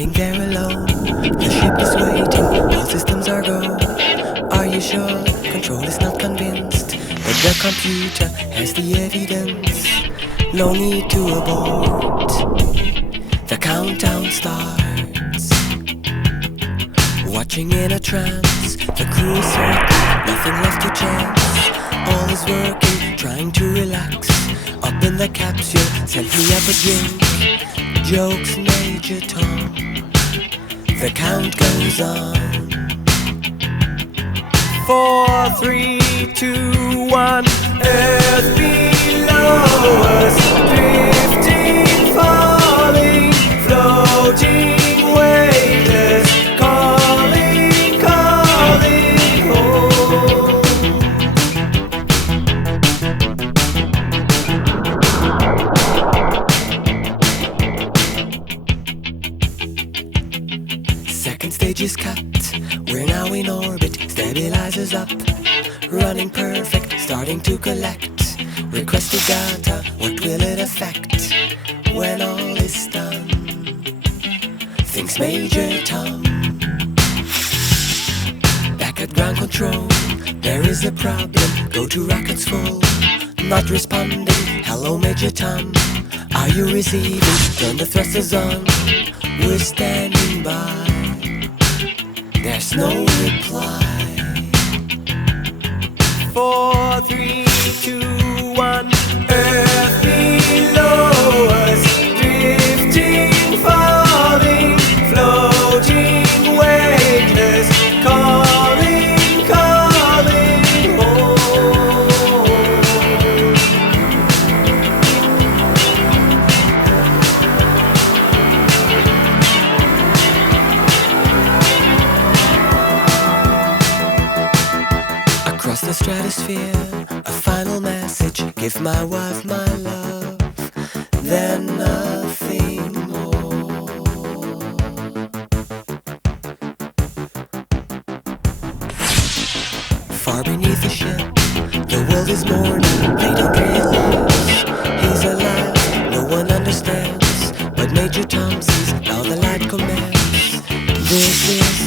Standing there alone, the ship is waiting, all systems are go. Are you sure? Control is not convinced, but the computer has the evidence. No need to abort. The countdown starts. Watching in a trance, the crew is certain, nothing left to chance. All is working, trying to relax. Up in the capsule, sent me up a drink. Jokes, Major Tom. The count goes on. 4, 3, 2, 1. Earth below us, drifting, falling, floating, weightless, calling, calling home. Second stage is cut, we're now in orbit, stabilizers up, running perfect, starting to collect requested data. What will it affect when all is done? Thinks Major Tom. Back at ground control, there is a problem, go to rockets full, not responding. Hello Major Tom, are you receiving? Turn the thrusters on, we're standing by. There's no reply. 4, 3, 2, 1. Earth below us, drifting, falling, floating, weightless, calling, calling home. Across the stratosphere, a final message. Give my wife my love, then nothing more. Far beneath the ship, the world is mourning. They don't realize he's alive. No one understands, but Major Tom sees. Now the light commands. This is